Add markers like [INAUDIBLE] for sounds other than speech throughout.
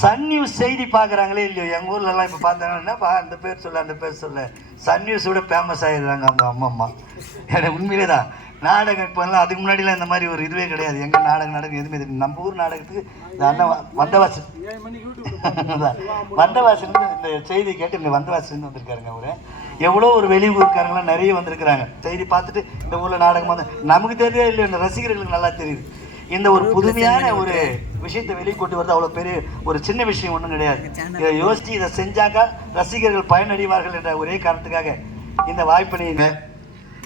Sun news செய்தி பார்க்குறாங்களே இல்லையோ? எங்கள் ஊர்லலாம் இப்போ பார்த்தாங்கன்னா என்னப்பா அந்த பேர் சொல்ல அந்த பேர் சொல்ல. சன் நியூஸோட ஃபேமஸ் ஆகிடுறாங்க அந்த அம்மா அம்மா. எனக்கு உண்மையிலே தான் நாடகம் இப்போல்லாம் அதுக்கு முன்னாடிலாம் இந்த மாதிரி ஒரு இதுவே கிடையாது. எங்கே நாடகம் நடக்கும் எதுவுமே தெரியும் நம்ம ஊர் நாடகத்துக்கு இந்த அண்ணன் வந்தவாசன். வந்தவாசன் இந்த செய்தி கேட்டு இந்த வந்தவாசன் வந்திருக்காருங்க அவரு. எவ்வளோ ஒரு வெளியூர்காரங்களாம் நிறைய வந்திருக்கிறாங்க. செய்தி பார்த்துட்டு இந்த ஊரில் நாடகம் வந்து நமக்கு தெரியவே இல்லை இந்த ரசிகர்களுக்கு நல்லா தெரியுது. இந்த ஒரு புதுமையான ஒரு விஷயத்தை வெளியே கொண்டு வரது அவ்வளோ பெரிய ஒரு சின்ன விஷயம் ஒன்றும் கிடையாது. இதை யோசிச்சு இதை செஞ்சாக்கா ரசிகர்கள் பயனடைவார்கள் என்ற ஒரே காரணத்துக்காக இந்த வாய்ப்பினை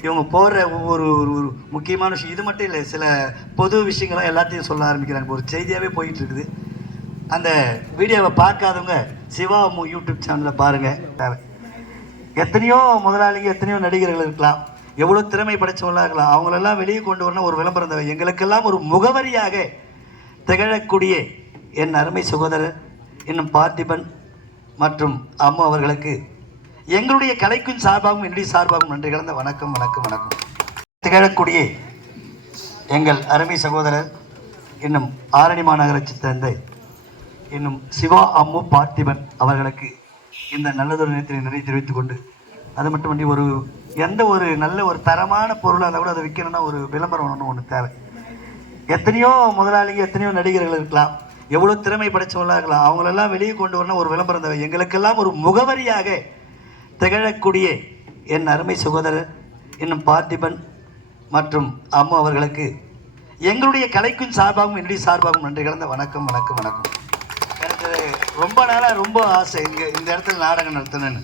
இவங்க போடுற ஒவ்வொரு ஒரு ஒரு முக்கியமான விஷயம். இது மட்டும் இல்லை சில பொது விஷயங்களும் எல்லாத்தையும் சொல்ல ஆரம்பிக்கிறாங்க. ஒரு செய்தியாகவே போயிட்டு இருக்குது. அந்த வீடியோவை பார்க்காதவங்க சிவா யூடியூப் சேனலில் பாருங்கள் எத்தனையோ முதலாளிங்க எத்தனையோ நடிகர்கள் இருக்கலாம். எவ்வளோ திறமை படைச்சவங்களா இருக்கலாம். அவங்களெல்லாம் வெளியே கொண்டு வரணும் ஒரு விளம்பரம் தேவை எங்களுக்கெல்லாம் ஒரு முகவரியாக திகழக்கூடிய என் அருமை சகோதரர் இன்னும் பார்த்திபன் மற்றும் அம்மு அவர்களுக்கு எங்களுடைய கலைக்கும் சார்பாகவும் என்னுடைய சார்பாகவும் நன்றி கலந்த வணக்கம் வணக்கம் வணக்கம். திகழக்கூடிய எங்கள் அருமை சகோதரர் இன்னும் ஆரணி மாநகராட்சி தந்தை இன்னும் சிவா அம்மு பார்த்திபன் அவர்களுக்கு இந்த நல்லதொரு நேரத்தில் நிறைய தெரிவித்துக் கொண்டு அது மட்டுமின்றி ஒரு எந்த ஒரு நல்ல ஒரு தரமான பொருளாக இருந்தால் கூட அதை விற்கணும்னா ஒரு விளம்பரம் ஒன்று ஒன்று தேவை. எத்தனையோ முதலாளிங்க எத்தனையோ நடிகர்கள் இருக்கலாம். எவ்வளோ திறமை படைச்சவங்களாக இருக்கலாம். அவங்களெல்லாம் வெளியே கொண்டு வரணும் ஒரு விளம்பரம் தேவை. எங்களுக்கெல்லாம் ஒரு முகவரியாக திகழக்கூடிய என் அருமை சகோதரர் இன்னும் பார்த்திபன் மற்றும் அம்மு அவர்களுக்கு எங்களுடைய கலைக்கும் சார்பாகவும் என்னுடைய சார்பாகவும் நன்றி கலந்த வணக்கம் வணக்கம் வணக்கம். எனக்கு ரொம்ப நாளாக ரொம்ப ஆசை இங்கே இந்த இடத்துல நாடகம் நடத்தணும்னு.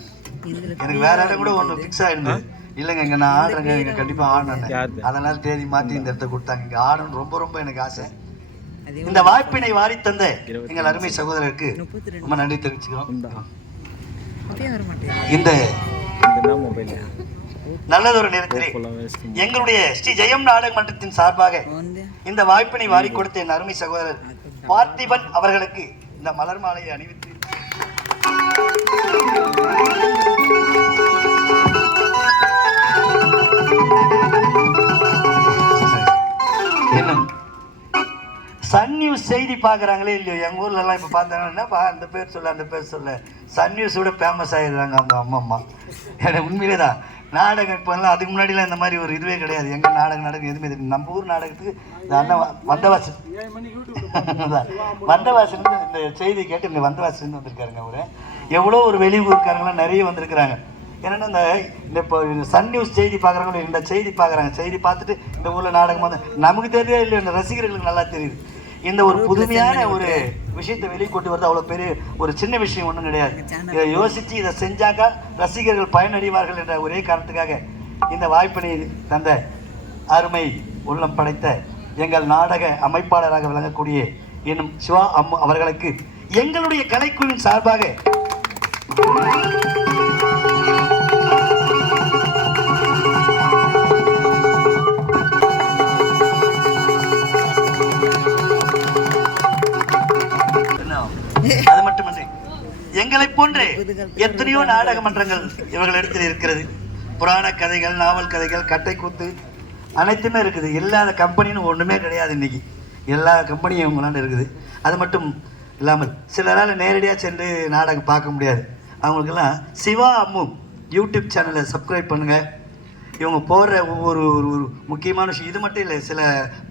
எனக்கு வேற இடம் கூட ஒன்று ஃபிக்ஸ் ஆயிருந்தது இல்லைங்க இங்கே நான் ஆடுறேங்க. இங்கே கண்டிப்பாக ஆடணும். அதனால தேதி மாற்றி இந்த இடத்த கொடுத்தாங்க. இங்கே ஆடணும். ரொம்ப ரொம்ப எனக்கு ஆசை. இந்த வாய்ப்பினை வாரி தந்த எங்கள் அருமை சகோதரருக்கு ரொம்ப நன்றி தெரிவிச்சுக்கிறோம். அப்படியே வர மாட்டேன் இந்த நல்லதொரு நேரத்திலே எங்களுடைய ஸ்ரீ ஜெயம் நாடக மன்றத்தின் சார்பாக இந்த வாய்ப்பினை வாரி கொடுத்த என் அருமை சகோதரர் பார்த்திபன் அவர்களுக்கு இந்த மலர் மாலையை அணிவித்து தினம் சன் நியூஸ் செய்தி பார்க்குறாங்களே இல்லையோ? எங்கள் ஊர்லலாம் இப்போ பார்த்தாங்கன்னா அந்த பேர் சொல்ல அந்த பேர் சொல்ல. சன் நியூஸோட ஃபேமஸ் ஆகிடுறாங்க அந்த அம்மா அம்மா. எனக்கு உண்மையிலே தான் நாடகம் இப்போல்லாம் அதுக்கு முன்னாடிலாம் இந்த மாதிரி ஒரு இதுவே கிடையாது. எங்கே நாடகம் நாடகம் எதுவுமே தெரியும் நம்ம ஊர் நாடகத்துக்கு இந்த அண்ணன் வந்தவாசன். [LAUGHS] வந்தவாசன் இந்த செய்தி கேட்டு இந்த வந்தவாசன் வந்திருக்காருங்க அவரு. எவ்வளோ ஒரு வெளியூர்காரங்களாம் நிறைய வந்திருக்கிறாங்க. ஏன்னா இந்த இந்த இப்போ சன் நியூஸ் செய்தி பார்க்குறவங்க இந்த செய்தி பார்க்குறாங்க. செய்தி பார்த்துட்டு இந்த ஊரில் நாடகம் வந்து நமக்கு தெரியவே இல்லை இந்த ரசிகர்களுக்கு நல்லா தெரியுது. இந்த ஒரு புதுமையான ஒரு விஷயத்தை வெளியே கொண்டு வரது அவ்வளோ பெரிய ஒரு சின்ன விஷயம் ஒன்றும் கிடையாது. இதை யோசித்து இதை செஞ்சாக்கா ரசிகர்கள் பயனடைவார்கள் என்ற ஒரே காரணத்துக்காக இந்த வாய்ப்பினை தந்த அருமை உள்ளம் படைத்த எங்கள் நாடக அமைப்பாளராக விளங்கக்கூடிய இன்னும் சிவா அம்மு அவர்களுக்கு எங்களுடைய கலைக்குழுவின் சார்பாக எங்களை போன்று எத்தனையோ நாடக மன்றங்கள் இவர்களிடத்தில் இருக்கிறது. புராண கதைகள் நாவல் கதைகள் கட்டைக்கூத்து அனைத்துமே இருக்குது. இல்லாத கம்பெனின்னு ஒன்றுமே கிடையாது இன்னைக்கு. எல்லா கம்பெனியும் இவங்களாண்ட இருக்குது. அது மட்டும் இல்லாமல் சிலரால் நேரடியாக சென்று நாடகம் பார்க்க முடியாது. அவங்களுக்கெல்லாம் சிவா அம்மு யூடியூப் சேனலை சப்ஸ்கிரைப் பண்ணுங்கள் இவங்க போடுற ஒவ்வொரு ஒரு ஒரு முக்கியமான விஷயம். இது மட்டும் இல்லை சில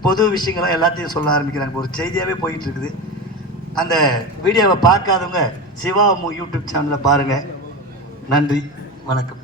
பொது விஷயங்களும் எல்லாத்தையும் சொல்ல ஆரம்பிக்கிறாங்க. ஒரு செய்தியாகவே போயிட்டு இருக்குது. அந்த வீடியோவை பார்க்காதவங்க சிவா யூடியூப் சேனலை பாருங்கள் நன்றி. வணக்கம்.